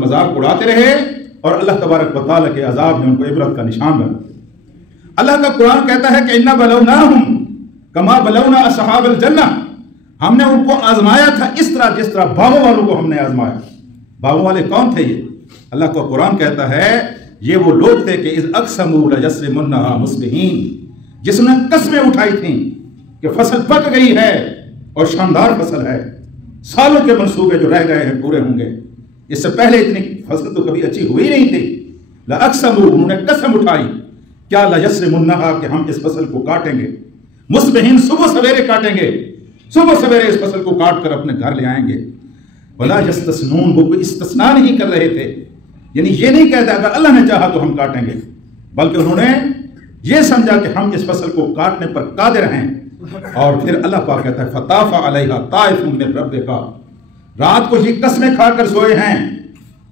مذاق اڑاتے رہے اور اللہ تبارک و تعالیٰ کے عذاب نے ان کو عبرت کا نشان بنا دیا۔ اللہ کا قرآن کہتا ہے کہ اِنَّا بَلَوْنَاهُمْ كَمَا بَلَوْنَا أَصْحَابَ الْجَنَّةِ، ہم نے ان کو آزمایا تھا اس طرح جس طرح باغوں والوں کو ہم نے آزمایا۔ باغوں والے کون تھے یہ؟ اللہ کا قرآن کہتا ہے یہ وہ لوگ تھے کہ اِذْ أَقْسَمُوا لَيَصْرِمُنَّهَا مُصْبِحِينَ، جس نے قسمیں اٹھائی تھیں کہ فصل پک گئی ہے اور شاندار فصل ہے، سالوں کے منصوبے جو رہ گئے ہیں پورے ہوں گے۔ اس سے پہلے اتنی فصل تو کبھی اچھی ہوئی نہیں تھی۔ لَأَقْسَمُوا، انہوں نے قسم اٹھائی، کیا لَيَصْرِمُنَّهَا کہ ہم اس فصل کو کاٹیں گے، مصبحین صبح سویرے کاٹیں گے، صبح سویرے اس فصل کو کاٹ کر اپنے گھر لے آئیں گے۔ وَلَا يَسْتَثْنُونَ، وہ کوئی استثناء نہیں کر رہے تھے، یعنی یہ نہیں کہتا اگر اللہ نے چاہا تو ہم کاٹیں گے، بلکہ انہوں نے یہ سمجھا کہ ہم اس فصل کو کاٹنے پر قادر ہیں۔ اور پھر اللہ پاک کہتا ہے فَطَافَ عَلَيْهَا طَائِفٌ مِّن رَبِّكَ، رات کو یہ قسمیں کھا کر سوئے ہیں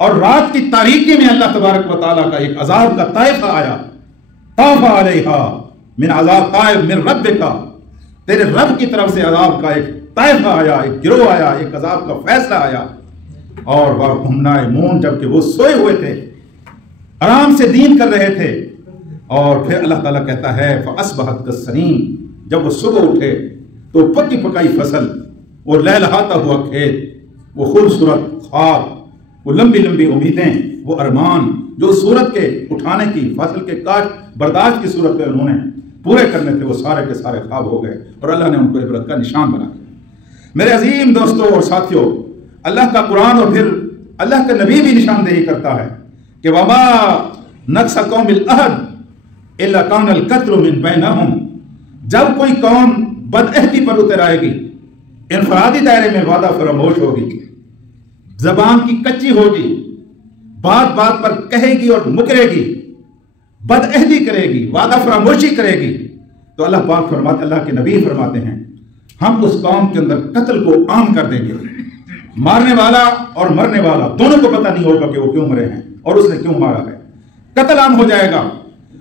اور رات کی تاریکی میں اللہ تبارک و تعالیٰ کا ایک عذاب کا طائفہ آیا۔ طَافَ عَلَيْهَا مِنْ عَذَابٍ طَائِفٍ مِّن رَبِّكَ، تیرے رب کی طرف سے عذاب کا ایک طائفہ آیا، ایک گروہ آیا، ایک عذاب کا فیصلہ آیا۔ اور وَهُمْ نَائِمُونَ، جبکہ وہ سوئے ہوئے تھے، آرام سے دین کر رہے تھے۔ اور پھر اللہ تعالیٰ کہتا ہے فَأَصْبَحَتْ كَالصَّرِيمِ، جب وہ صبح اٹھے تو پکی پکائی فصل، وہ لہلہاتا ہوا کھیت، وہ خوبصورت خواب، وہ لمبی لمبی امیدیں، وہ ارمان جو صورت کے اٹھانے کی، فصل کے کاشت برداشت کی صورت میں انہوں نے پورے کرنے تھے، وہ سارے کے سارے خواب ہو گئے اور اللہ نے ان کو عبرت کا نشان بنا دیا۔ میرے عظیم دوستوں اور ساتھیوں، اللہ کا قرآن اور پھر اللہ کا نبی بھی نشاندہی کرتا ہے کہ وَمَا نَقْصَ قَوْمِ الْعَهْدِ إِلَّا كَانَ الْقَتْلُ مِنْ بَيْنَهُمْ، جب کوئی قوم بد عہدی پر اتر آئے گی، انفرادی دائرے میں وعدہ فراموش ہوگی، زبان کی کچی ہوگی، بات بات پر کہے گی اور مکرے گی، بد عہدی کرے گی، وعدہ فراموشی کرے گی، تو اللہ پاک فرماتے، اللہ کے نبی فرماتے ہیں ہم اس قوم کے اندر قتل کو عام کر دیں گے۔ مارنے والا اور مرنے والا دونوں کو پتہ نہیں ہوگا کہ وہ کیوں مرے ہیں اور اس نے کیوں مارا ہے، قتل عام ہو جائے گا۔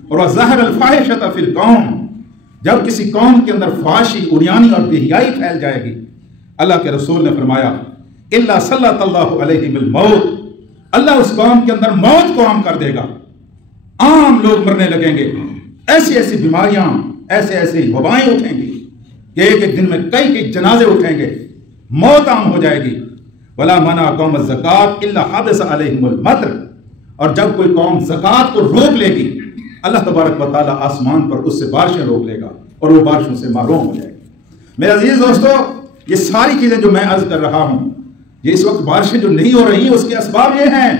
اور وَظَهَرَ الْفَاحِشَةَ فِي الْقَوْمِ، جب کسی قوم کے اندر فحاشی، عریانی اور بے-حیائی پھیل جائے گی، اللہ کے رسول نے فرمایا إِلَّا سَلَّطَ اللَّهُ عَلَيْهِ بِالْمَوْتِ، اللہ اس قوم کے اندر موت کو عام کر دے گا، عام لوگ مرنے لگیں گے، ایسی ایسی بیماریاں، ایسے ایسی وبائیں اٹھیں گی کہ ایک ایک دن میں کئی کئی جنازے اٹھیں گے، موت عام ہو جائے گی۔ وَلَا مَنَعَ قَوْمَ الزَّكَاةَ إِلَّا حَبَسَ عَلَيْهِمُ الْمَطَرَ، اور جب کوئی قوم زکوٰۃ کو روک لے گی، اللہ تبارک و تعالیٰ آسمان پر اس سے بارشیں روک لے گا اور وہ بارشوں سے محروم ہو جائے گی۔ میرے عزیز دوستو، یہ ساری چیزیں جو میں عرض کر رہا ہوں، یہ اس وقت بارشیں جو نہیں ہو رہی، اس کے اسباب یہ ہیں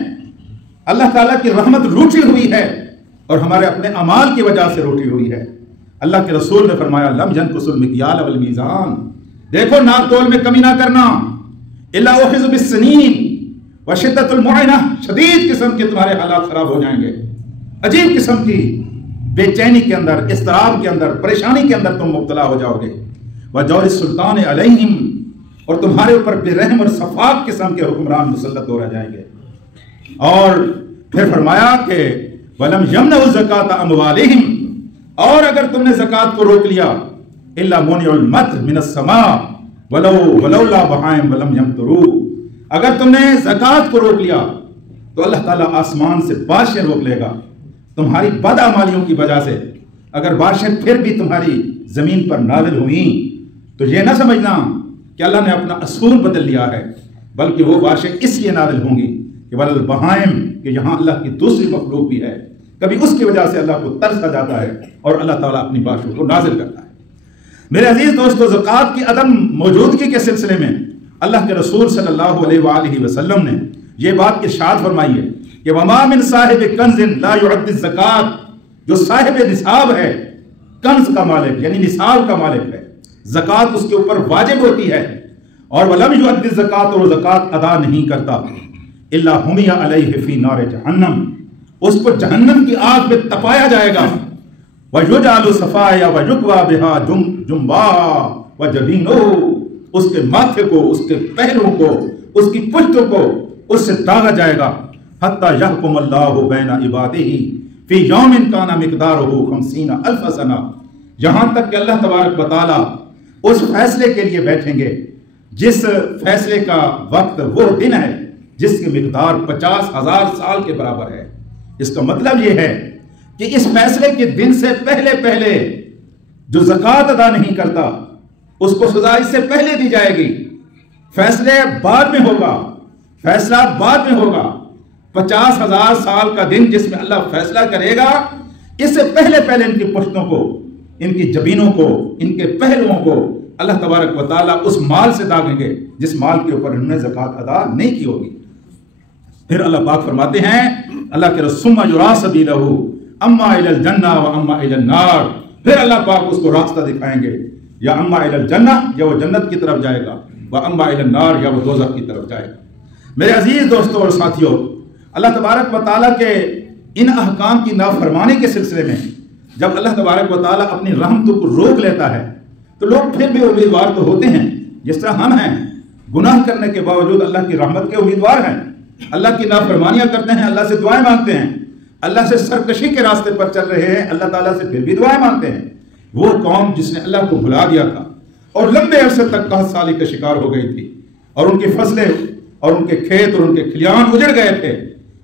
اللہ تعالیٰ کی رحمت روٹھی ہوئی ہے اور ہمارے اپنے اعمال کی وجہ سے روٹھی ہوئی ہے۔ اللہ کے رسول نے فرمایا لم ينقص المکیال والمیزان، دیکھو ناپ تول میں کمی نہ کرنا، الا اخذ بالسنین وشدت المعینہ، شدید قسم کے تمہارے حالات خراب ہو جائیں گے، عجیب قسم کی بے چینی کے اندر، اضطراب کے اندر، پریشانی کے اندر تم مبتلا ہو جاؤ گے۔ وجور السلطان علیہم، اور تمہارے اوپر بے رحم اور صفاق قسم کے حکمران مسلط ہو رہ جائیں گے۔ اور پھر فرمایا کہ وَلَمْ يَمْنَعُوا الزَّكَاةَ أَمْوَالِهِمْ، اور اگر تم نے زکوٰۃ کو روک لیا إِلَّا مُنِعُ الْمَطْرَ مِنَ السَّمَاءِ وَلَوْلَا بَهَائِمْ وَلَمْ يَمْطُرُوا، اگر تم نے زکوٰۃ کو روک لیا تو اللہ تعالیٰ آسمان سے بارشیں روک لے گا تمہاری بدعمالیوں کی وجہ سے۔ اگر بارشیں پھر بھی تمہاری زمین پر نازل ہوئیں تو یہ نہ سمجھنا کہ اللہ نے اپنا اصول بدل لیا ہے، بلکہ وہ بارشیں اس لیے نازل ہوں گی کہ وَلَلْبَهَائِمْ، کہ یہاں اللہ کی دوسری مخلوق بھی ہے، کبھی اس کی وجہ سے اللہ کو ترس آ جاتا ہے اور اللہ تعالیٰ اپنی بارشوں کو نازل کرتا ہے۔ میرے عزیز دوستو، زکوٰۃ کی عدم موجودگی کے سلسلے میں اللہ کے رسول صلی اللہ علیہ وآلہ وسلم نے یہ بات ارشاد فرمائی ہے کہ وَمَا مِن صَاحِبِ كَنْزٍ لَا يُعَدِّ الزَّكَاةَ، جو صاحب نصاب ہے، کنز کا مالک یعنی نصاب کا مالک ہے، زکوٰۃ اس کے اوپر واجب ہوتی ہے، اور وَلَمْ يُعَدِّ الزَّكَاةَ، اور زکوٰۃ ادا نہیں کرتا، إِلَّا حُمِيَ عَلَيْهِ فِي نَارِ جَهَنَّمَ، اس کو جہنم کی آگ میں تپایا جائے گا، وَيُجْعَلُ صَفَائِهَا وَيُكْوَى بِهَا جُنْبَاهَا وَجَبِينُهُ، اس کے ماتھے کو، اس کے پہلوں کو، اس کی پشتوں کو اس سے داغا جائے گا، حَتَّى يَحْكُمَ اللَّهُ بَيْنَ عِبَادِهِ فِي يَوْمٍ كَانَ مِقْدَارُهُ 50,000 سَنَةً، یہاں تک کہ اللہ تبارک و تعالیٰ اس فیصلے کے لیے بیٹھیں گے جس فیصلے کا وقت وہ دن ہے جس کی مقدار 50,000 سال کے برابر ہے۔ اس کا مطلب یہ ہے کہ اس فیصلے کے دن سے پہلے جو زکوٰۃ ادا نہیں کرتا اس کو سزا اس سے پہلے دی جائے گی۔ فیصلے بعد میں ہوگا، فیصلہ بعد میں ہوگا۔ 50,000 سال کا دن جس میں اللہ فیصلہ کرے گا، اس سے پہلے ان کی پشتوں کو، ان کی جبینوں کو، ان کے پہلوؤں کو اللہ تبارک و تعالیٰ اس مال سے داغیں گے جس مال کے اوپر انہوں نے زکوٰۃ ادا نہیں کی ہوگی۔ پھر اللہ پاک فرماتے ہیں، اللہ کے رسول یرا سبیلہ اما الی الجنہ و اما الی النار، پھر اللہ پاک اس کو راستہ دکھائیں گے، یا اما الی الجنہ، یا وہ جنت کی طرف جائے گا، و اما الی النار، یا وہ دوزخ کی طرف جائے گا۔ میرے عزیز دوستوں اور ساتھیوں، اللہ تبارک و تعالیٰ کے ان احکام کی نافرمانی کے سلسلے میں جب اللہ تبارک و تعالیٰ اپنی رحمتوں کو روک لیتا ہے تو لوگ پھر بھی امیدوار تو ہوتے ہیں، جس طرح ہم ہیں، گناہ کرنے کے باوجود اللہ کی رحمت کے امیدوار ہیں، اللہ کی نافرمانیاں کرتے ہیں، اللہ سے دعائیں مانگتے ہیں، اللہ سے سرکشی کے راستے پر چل رہے ہیں، اللہ تعالیٰ سے پھر بھی دعائیں مانگتے ہیں۔ وہ قوم جس نے اللہ کو بھلا دیا تھا اور لمبے عرصے تک قحط سالی کا شکار ہو گئی تھی، اور ان کی فصلیں اور ان کے کھیت اور ان کے کھلیان اجڑ گئے تھے،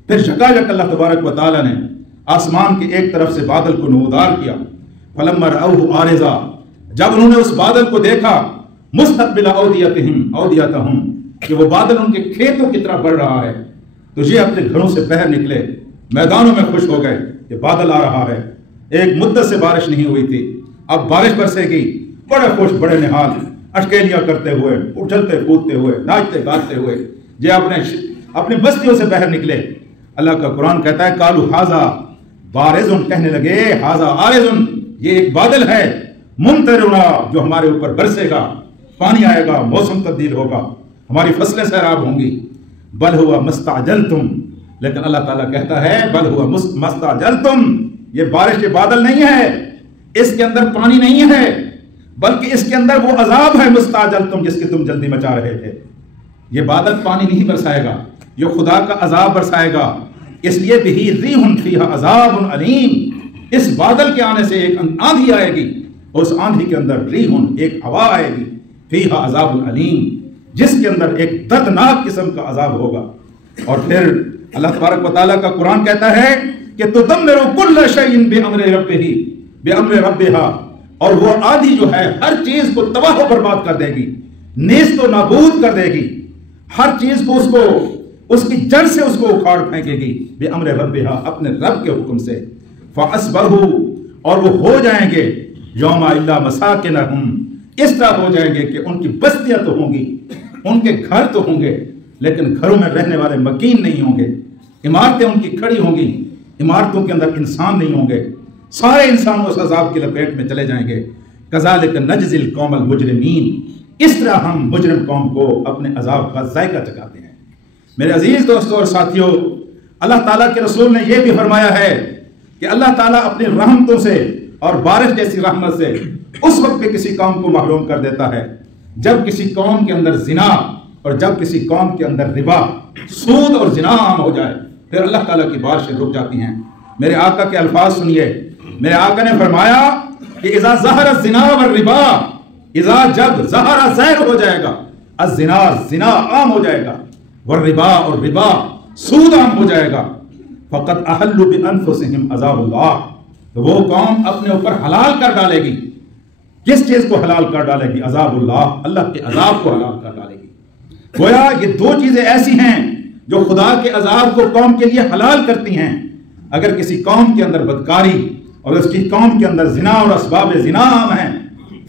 پھر یکایک اللہ تبارک و تعالیٰ نے آسمان کی ایک طرف سے بادل کو نمودار کیا، فلما رأوه عارضا، جب انہوں نے اس بادل کو دیکھا، مستقبل اودیتہم، کہ وہ بادل ان کے کھیتوں کی طرف بڑھ رہا ہے، تو یہ اپنے گھروں سے باہر نکلے، میدانوں میں خوش ہو گئے کہ بادل آ رہا ہے، ایک مدت سے بارش نہیں ہوئی تھی، اب بارش برسے گی، بڑے خوش بڑے نہال، اٹکیلیاں کرتے ہوئے، اچھلتے کودتے ہوئے، ناچتے گاتے ہوئے یہ اپنی بستیوں سے باہر نکلے۔ اللہ کا قرآن کہتا ہے قالوا ھذا بارز، کہنے لگے ھذا عارض، یہ ایک بادل ہے، ممطرنا، جو ہمارے اوپر برسے گا، پانی آئے گا، موسم تبدیل ہوگا، ہماری فصلیں سیراب ہوں گی، بل ہوا مستعجلتم، لیکن اللہ تعالیٰ کہتا ہے بل ہوا مستعجلتم، یہ بارش کے بادل نہیں ہے، اس کے اندر پانی نہیں ہے، بلکہ اس کے اندر وہ عذاب ہے مستعجلتم جس کی تم جلدی مچا رہے تھے۔ یہ بادل پانی نہیں برسائے گا، یہ خدا کا عذاب برسائے گا، اس لیے بہی ریح فیہا عذاب علیم، اس بادل کے آنے سے ایک آندھی آئے گی، اور اس آندھی کے اندر ریح، ایک ہوا آئے گی، فیہا عذاب علیم، جس کے اندر ایک دردناک قسم کا عذاب ہوگا۔ اور پھر اللہ تبارک و تعالیٰ کا قرآن کہتا ہے کہ تدمر کل شیء بامر ربھا، اور وہ آندھی جو ہے ہر چیز کو تباہ و برباد کر دے گی، نیست و نابود کر دے گی، ہر چیز کو اس کی جڑ سے اس کو اکھاڑ پھینکے گی، بامر ربھا، اپنے رب کے حکم سے، فاصبحوا، اور وہ ہو جائیں گے، یوم الا مساکنہم، اس طرح ہو جائیں گے کہ ان کی بستیاں تو ہوں گی، ان کے گھر تو ہوں گے، لیکن گھروں میں رہنے والے مکین نہیں ہوں گے، عمارتیں ان کی کھڑی ہوں گی، عمارتوں کے اندر انسان نہیں ہوں گے، سارے انسان اس عذاب کی لپیٹ میں چلے جائیں گے۔ کذالک نجزی القوم المجرمین، اس طرح ہم مجرم قوم کو اپنے عذاب کا ذائقہ چکھاتے ہیں۔ میرے عزیز دوستوں اور ساتھیوں، اللہ تعالیٰ کے رسول نے یہ بھی فرمایا ہے کہ اللہ تعالیٰ اپنی رحمتوں سے اور بارش جیسی رحمت سے اس وقت پہ کسی قوم کو محروم کر دیتا ہے جب کسی قوم کے اندر زنا اور جب کسی قوم کے اندر ربا، سود اور زنا عام ہو جائے، پھر اللہ تعالیٰ کی بارشیں رک جاتی ہیں۔ میرے آقا کے الفاظ سنیے، میرے آقا نے فرمایا کہ اذا ظہر الزنا والربا، اذا جب ظہر ظاہر ہو جائے گا، الزنا، زنا عام ہو جائے گا، والربا، اور ربا، سود عام ہو جائے گا، فقد احلوا بانفسہم عذاب اللہ، تو وہ قوم اپنے اوپر حلال کر ڈالے گی۔ کس چیز کو حلال کر ڈالے گی؟ عذاب اللہ، اللہ کے عذاب کو حلال کر ڈالے گی۔ گویا یہ دو چیزیں ایسی ہیں جو خدا کے عذاب کو قوم کے لیے حلال کرتی ہیں۔ اگر کسی قوم کے اندر بدکاری اور اس کی قوم کے اندر زنا اور اسباب زنا عام ہیں،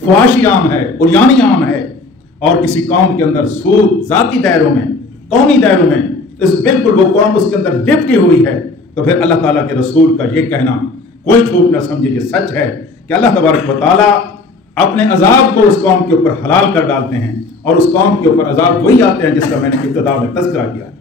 فحاشی عام ہے، عریانی عام ہے، اور کسی قوم کے اندر سود ذاتی دائروں میں، قومی دائروں میں، بالکل وہ قوم اس کے اندر لپٹی ہوئی ہے، تو پھر اللہ تعالیٰ کے رسول کا یہ کہنا کوئی جھوٹ نہ سمجھے، یہ سچ ہے کہ اللہ تبارک و تعالیٰ اپنے عذاب کو اس قوم کے اوپر حلال کر ڈالتے ہیں، اور اس قوم کے اوپر عذاب وہی آتے ہیں جس کا میں نے ابتدا میں تذکرہ کیا ہے۔